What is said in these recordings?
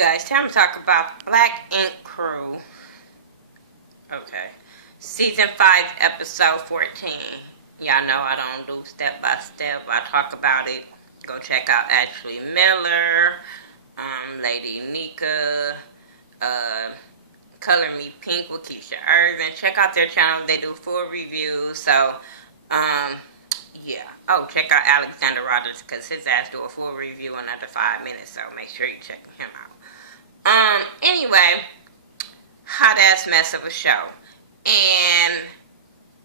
guys, time to talk about Black Ink Crew. Okay. Season 5, episode 14. Y'all know I don't do step by step. I talk about it. Go check out Ashley Miller, Lady Nikki, Color Me Pink with Keisha Irvin. Check out their channel. They do full reviews. So, yeah. Oh, check out Alexander Rogers because his ass do a full review in under 5 minutes. So make sure you check him out. Anyway, hot ass mess of a show. And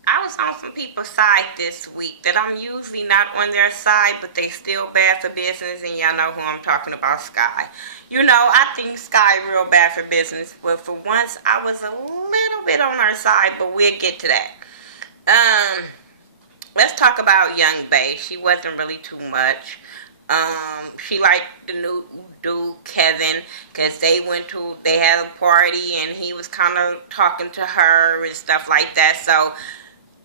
I was on some people's side this week that I'm usually not on their side, but they still bad for business, and y'all know who I'm talking about, Sky. You know, I think Sky real bad for business, but for once I was a little bit on her side, but we'll get to that. Let's talk about Young Bae. She wasn't really too much. She liked the new dude, Kevin, because they had a party, and he was kind of talking to her and stuff like that, so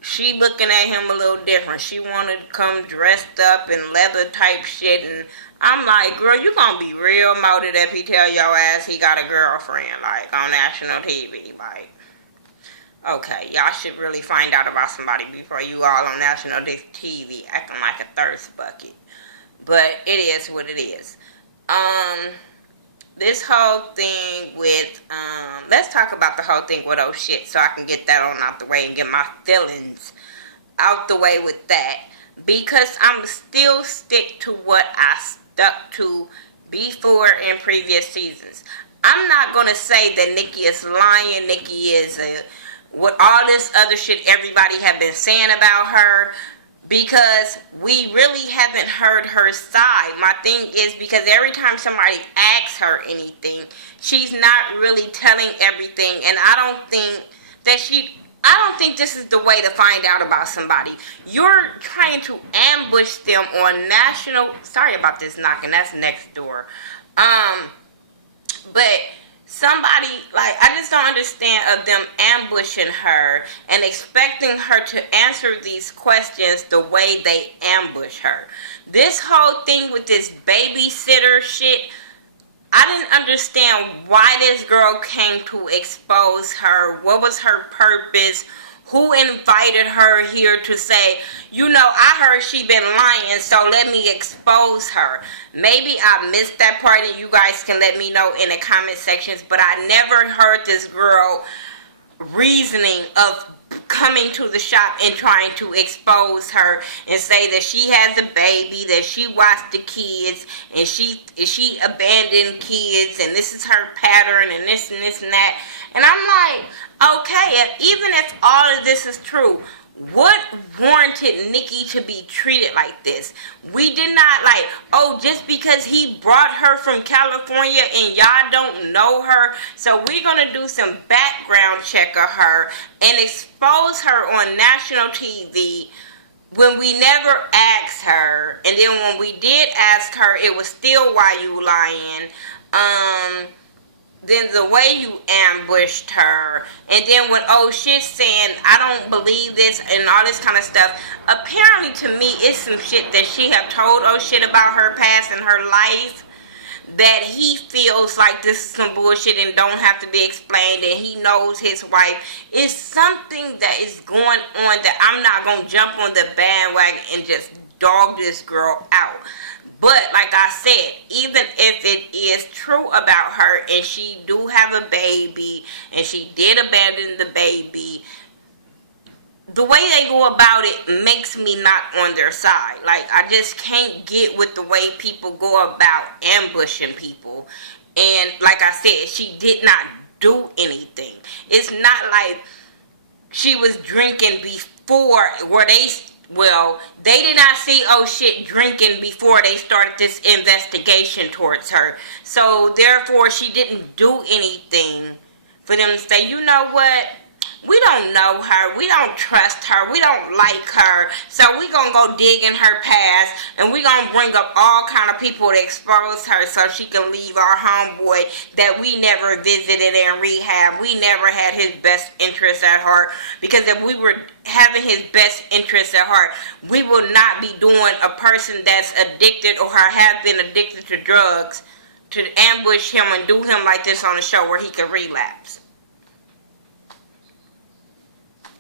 she looking at him a little different. She wanted to come dressed up in leather type shit, and I'm like, girl, you gonna be real moated if he tell your ass he got a girlfriend, like, on national TV, like, okay, y'all should really find out about somebody before you all on national TV acting like a thirst bucket. But it is what it is. This whole thing with, let's talk about the whole thing with oh shit, so I can get that on out the way and get my feelings out the way with that. Because I'm still stick to what I stuck to before in previous seasons. I'm not going to say that Nikki is lying, Nikki is what all this other shit everybody have been saying about her, because we really haven't heard her side. My thing is, because every time somebody asks her anything, she's not really telling everything, and I don't think this is the way to find out about somebody. You're trying to ambush them on national, sorry about this knocking, that's next door. But somebody, like, I just don't understand of them ambushing her and expecting her to answer these questions the way they ambush her. This whole thing with this babysitter shit, I didn't understand why this girl came to expose her. What was her purpose? Who invited her here to say, you know, I heard she been lying, so let me expose her. Maybe I missed that part, and you guys can let me know in the comment sections, but I never heard this girl reasoning of coming to the shop and trying to expose her and say that she has a baby, that she watched the kids, and she abandoned kids, and this is her pattern, and this and this and that. And I'm like, okay, even if all of this is true, what warranted Nikki to be treated like this? We did not, like, oh, just because he brought her from California and y'all don't know her, so we're going to do some background check of her and expose her on national TV when we never asked her. And then when we did ask her, it was still why you lying. Then the way you ambushed her, and then when oh shit saying I don't believe this and all this kind of stuff, apparently to me it's some shit that she have told oh shit about her past and her life that he feels like this is some bullshit and don't have to be explained, and he knows his wife. It's something that is going on that I'm not going to jump on the bandwagon and just dog this girl out. But like I said, even if it is true about her and she do have a baby and she did abandon the baby, the way they go about it makes me not on their side. Like, I just can't get with the way people go about ambushing people. And like I said, she did not do anything. It's not like she was drinking before where they did not see oh shit drinking before they started this investigation towards her. So therefore she didn't do anything for them to say, you know what, we don't know her, we don't trust her, we don't like her, so we gonna go dig in her past and we gonna bring up all kind of people to expose her so she can leave our homeboy that we never visited in rehab. We never had his best interest at heart, because if we were having his best interest at heart, we will not be doing a person that's addicted or have been addicted to drugs to ambush him and do him like this on the show where he could relapse.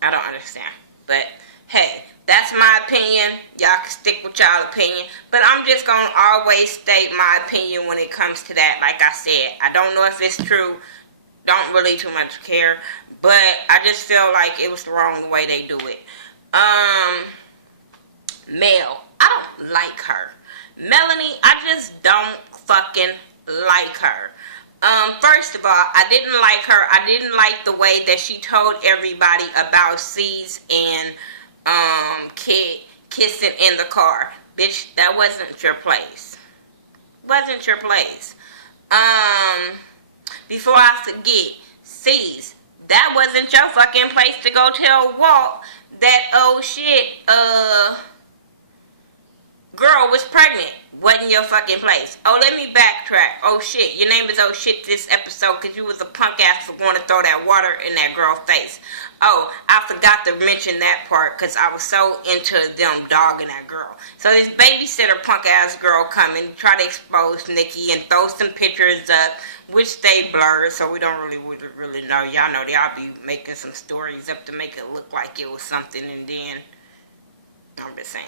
I don't understand. But, hey, that's my opinion. Y'all can stick with y'all opinion. But I'm just going to always state my opinion when it comes to that. Like I said, I don't know if it's true. Don't really too much care. But I just feel like it was the wrong way they do it. Mel, I don't like her. Melanie, I just don't fucking like her. First of all, I didn't like her. I didn't like the way that she told everybody about C's and Kid kissing in the car. Bitch, that wasn't your place. Wasn't your place. Before I forget, C's, that wasn't your fucking place to go tell Walt that, oh shit, girl was pregnant. Wasn't your fucking place. Oh, let me backtrack. Oh shit, your name is oh shit this episode because you was a punk ass for going to throw that water in that girl's face. Oh, I forgot to mention that part because I was so into them dogging that girl. So this babysitter punk ass girl come and try to expose Nikki and throw some pictures up, which they blurred, so we don't really know. Y'all know they'll be making some stories up to make it look like it was something, and then I'm just saying.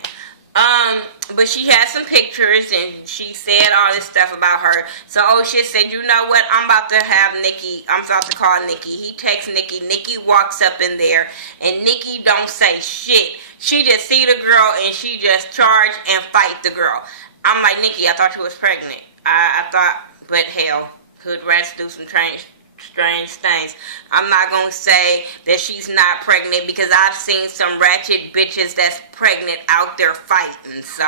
But she had some pictures and she said all this stuff about her. So oh shit said, you know what, I'm about to call Nikki. He texts Nikki. Nikki walks up in there and Nikki don't say shit. She just see the girl and she just charge and fight the girl. I'm like, Nikki, I thought you was pregnant. I thought, but hell, hood rats do some strange things. I'm not gonna say that she's not pregnant because I've seen some ratchet bitches that's pregnant out there fighting. So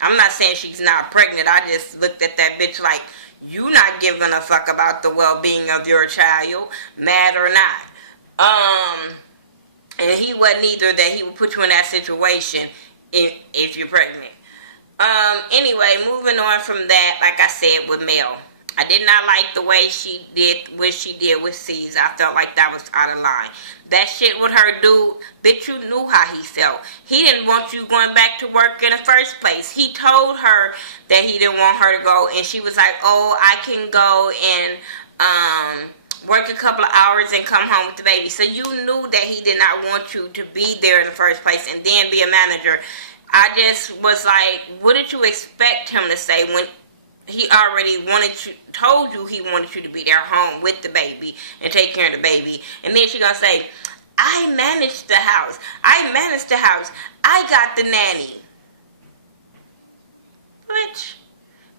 I'm not saying she's not pregnant. I just looked at that bitch like, you not giving a fuck about the well-being of your child, mad or not. And he wasn't either that he would put you in that situation if you're pregnant. Anyway, moving on from that, like I said with Mel, I did not like the way she did what she did with C's. I felt like that was out of line. That shit with her dude, bitch, you knew how he felt. He didn't want you going back to work in the first place. He told her that he didn't want her to go, and she was like, oh, I can go and work a couple of hours and come home with the baby. So you knew that he did not want you to be there in the first place and then be a manager. I just was like, what did you expect him to say when he already told you he wanted you to be there home with the baby and take care of the baby? And then she gonna say, I managed the house. I got the nanny. Bitch,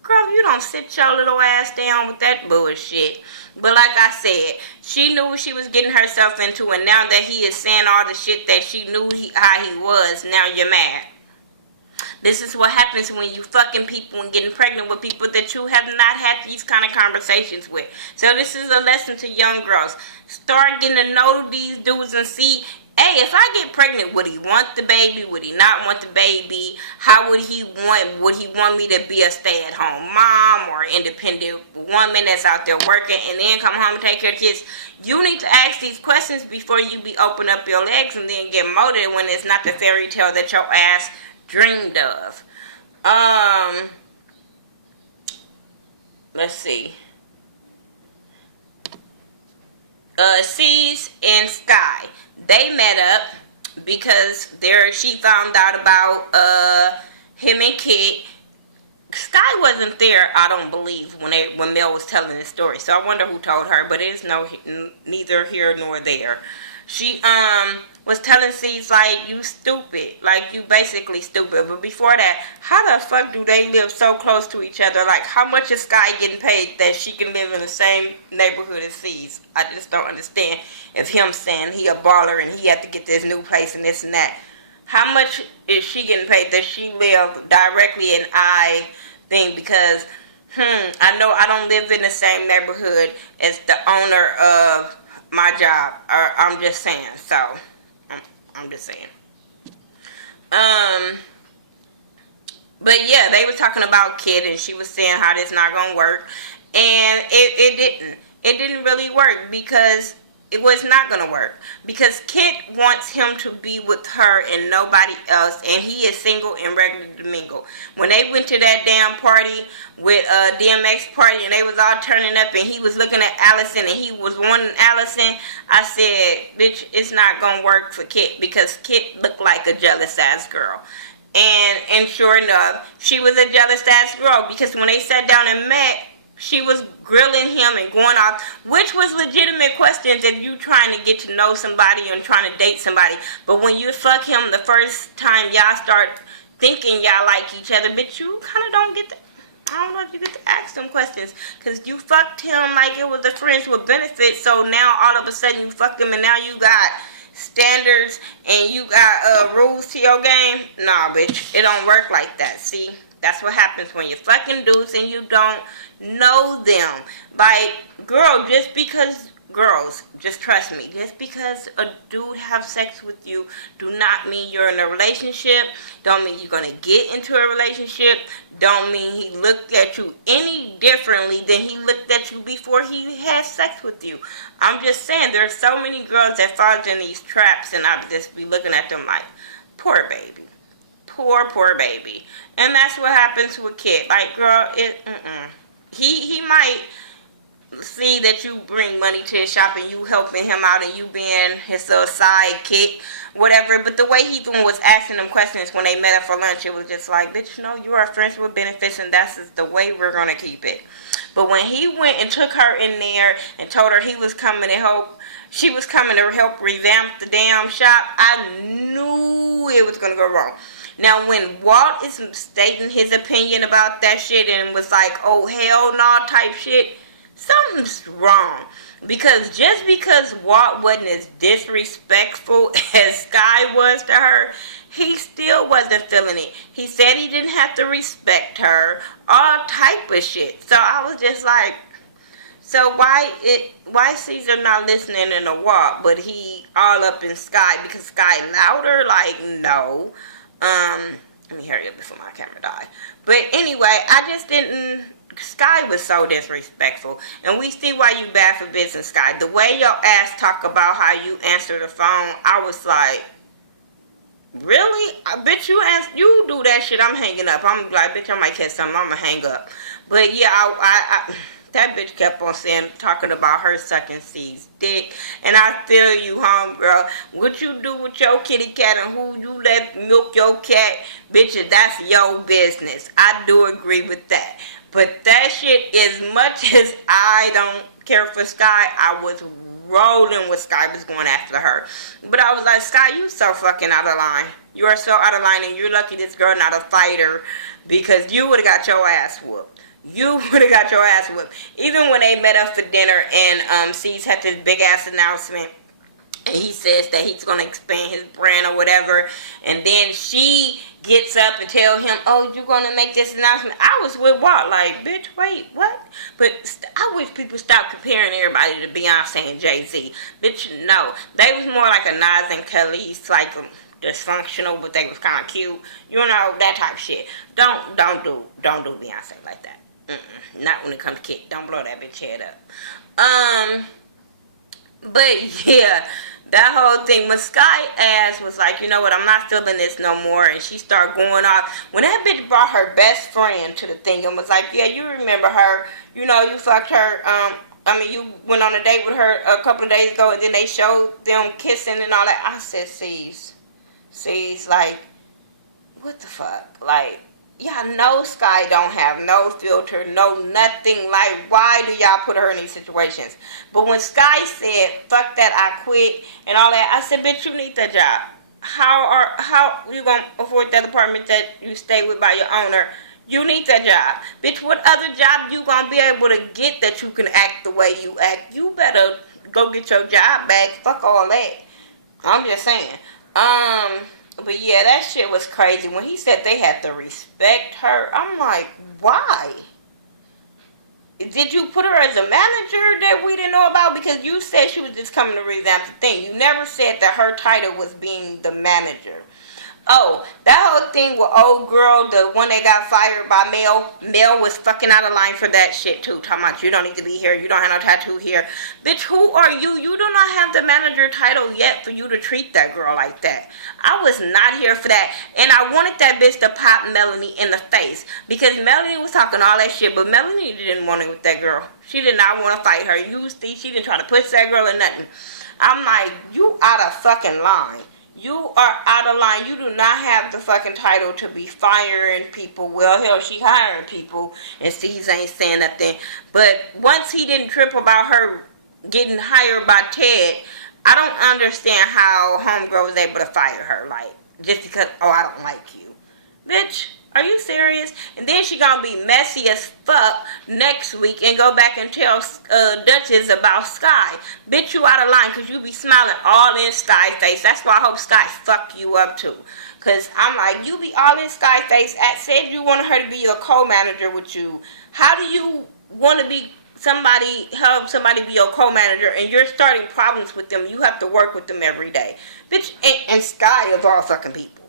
girl, you don't sit your little ass down with that bullshit. But like I said, she knew what she was getting herself into, and now that he is saying all the shit that she knew how he was, now you're mad. This is what happens when you fucking people and getting pregnant with people that you have not had these kind of conversations with. So this is a lesson to young girls. Start getting to know these dudes and see, hey, if I get pregnant, would he want the baby? Would he not want the baby? How would he want? Would he want me to be a stay-at-home mom or independent woman that's out there working and then come home and take care of kids? You need to ask these questions before you be open up your legs and then get molded when it's not the fairy tale that your ass dreamed of. Let's see. C's and Sky, they met up because she found out about him and Kid. Sky wasn't there, I don't believe, when Mel was telling the story. So I wonder who told her, but it is neither here nor there. She was telling C's like, you stupid, like you basically stupid. But before that, how the fuck do they live so close to each other? Like, how much is Sky getting paid that she can live in the same neighborhood as C's? I just don't understand. If him saying he a baller and he had to get this new place and this and that, how much is she getting paid that she live directly in I thing? Because I know I don't live in the same neighborhood as the owner of my job. I'm just saying. So I'm just saying. But yeah, they were talking about Kid, and she was saying how this not gonna work, and it didn't really work because it was not gonna work because Kit wants him to be with her and nobody else, and he is single and ready to mingle. When they went to that damn party with DMX party and they was all turning up and he was looking at Allison and he was wanting Allison, I said, bitch, it's not gonna work for Kit because Kit looked like a jealous ass girl. And sure enough, she was a jealous ass girl because when they sat down and met, she was grilling him and going off, which was legitimate questions if you trying to get to know somebody and trying to date somebody. But when you fuck him the first time y'all start thinking y'all like each other, bitch, you kind of don't get to, I don't know if you get to ask them questions because you fucked him like it was a friends with benefits. So now all of a sudden you fucked him and now you got standards and you got rules to your game. Nah, bitch, it don't work like that. See, that's what happens when you fucking dudes and you don't know them. Like, girl, girls, just trust me, just because a dude have sex with you do not mean you're in a relationship, don't mean you're gonna get into a relationship, don't mean he looked at you any differently than he looked at you before he had sex with you. I'm just saying, there's so many girls that fall in these traps and I just be looking at them like, poor baby. Poor baby. And that's what happens with Kid. Like, girl, He might see that you bring money to his shop and you helping him out and you being his little sidekick, whatever. But the way he was asking them questions when they met up for lunch, it was just like, bitch, no, you are friends with benefits and that's the way we're going to keep it. But when he went and took her in there and told her he was coming to help, she was coming to help revamp the damn shop, I knew it was going to go wrong. Now, when Walt is stating his opinion about that shit and was like, oh, hell no type shit, something's wrong. Because just because Walt wasn't as disrespectful as Sky was to her, he still wasn't feeling it. He said he didn't have to respect her, all type of shit. So I was just like, so why Caesar not listening in the Walt, but he all up in Sky because Sky louder? Like, no. Let me hurry up before my camera dies. But anyway, I just didn't, Sky was so disrespectful. And we see why you bad for business, Sky. The way your ass talk about how you answer the phone, I was like, really? Bitch, you do that shit, I'm hanging up. I'm like, bitch, I might catch something, I'm gonna hang up. But yeah, I that bitch kept on talking about her sucking C's dick. And I feel you, homegirl. What you do with your kitty cat and who you let milk your cat, bitches, that's your business. I do agree with that. But that shit, as much as I don't care for Sky, I was rolling with Sky was going after her. But I was like, Sky, you so fucking out of line. You are so out of line and you're lucky this girl not a fighter because you would have got your ass whooped. You would have got your ass whooped. Even when they met up for dinner and C's had this big ass announcement and he says that he's going to expand his brand or whatever, and then she gets up and tell him, oh, you're going to make this announcement. I was with Walt like, bitch, wait, what? But I wish people stop comparing everybody to Beyonce and Jay-Z. Bitch, no. They was more like a Nas and Khalees, like dysfunctional, but they was kind of cute. You know, that type of shit. Don't do Beyonce like that. Not when it comes to Kit. Don't blow that bitch head up. But yeah, that whole thing. When Sky ass was like, you know what, I'm not feeling this no more, and she started going off. When that bitch brought her best friend to the thing and was like, yeah, you remember her. You know, you fucked her. You went on a date with her a couple of days ago, and then they showed them kissing and all that. I said, C's, like, what the fuck? Like, yeah, no, Sky don't have no filter, no nothing. Like, why do y'all put her in these situations? But when Sky said, fuck that, I quit, and all that, I said, bitch, you need that job. How you gonna afford that apartment that you stay with by your owner? You need that job. Bitch, what other job you gonna be able to get that you can act the way you act? You better go get your job back. Fuck all that. I'm just saying. But yeah, that shit was crazy. When he said they had to respect her, I'm like, why? Did you put her as a manager that we didn't know about? Because you said she was just coming to revamp the thing. You never said that her title was being the manager. Oh, that whole thing with old girl, the one that got fired by Mel was fucking out of line for that shit too. Talking about you don't need to be here, you don't have no tattoo here. Bitch, who are you? You do not have the manager title yet for you to treat that girl like that. I was not here for that. And I wanted that bitch to pop Melanie in the face. Because Melanie was talking all that shit, but Melanie didn't want it with that girl. She did not want to fight her. You see, she didn't try to push that girl or nothing. I'm like, you out of fucking line. You are out of line. You do not have the fucking title to be firing people. Well, hell, she hiring people, and Steve ain't saying nothing. But once he didn't trip about her getting hired by Ted, I don't understand how Homegirl was able to fire her. Like, just because, oh, I don't like you. Bitch, are you serious? And then she gonna be messy as fuck next week and go back and tell Duchess about Sky. Bitch, you out of line because you be smiling all in Sky face. That's why I hope Sky fuck you up too. Because I'm like, you be all in Sky face. Said you wanted her to be your co-manager with you. How do you want to be help somebody be your co-manager and you're starting problems with them? You have to work with them every day. Bitch, and Sky is all fucking people.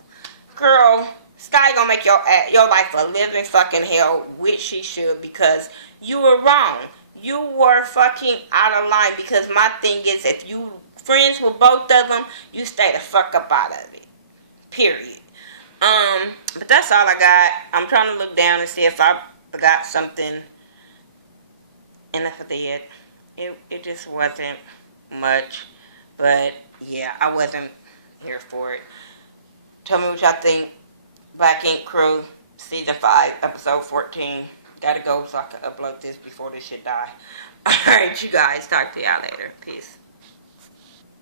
Girl, Sky gonna make your life a living fucking hell, which she should, because you were wrong. You were fucking out of line, because my thing is, if you friends with both of them, you stay the fuck up out of it. Period. But that's all I got. I'm trying to look down and see if I forgot something. And if I did, it just wasn't much. But yeah, I wasn't here for it. Tell me what y'all think. Black Ink Crew, Season 5, Episode 14. Gotta go so I can upload this before this shit die. Alright, you guys. Talk to y'all later. Peace.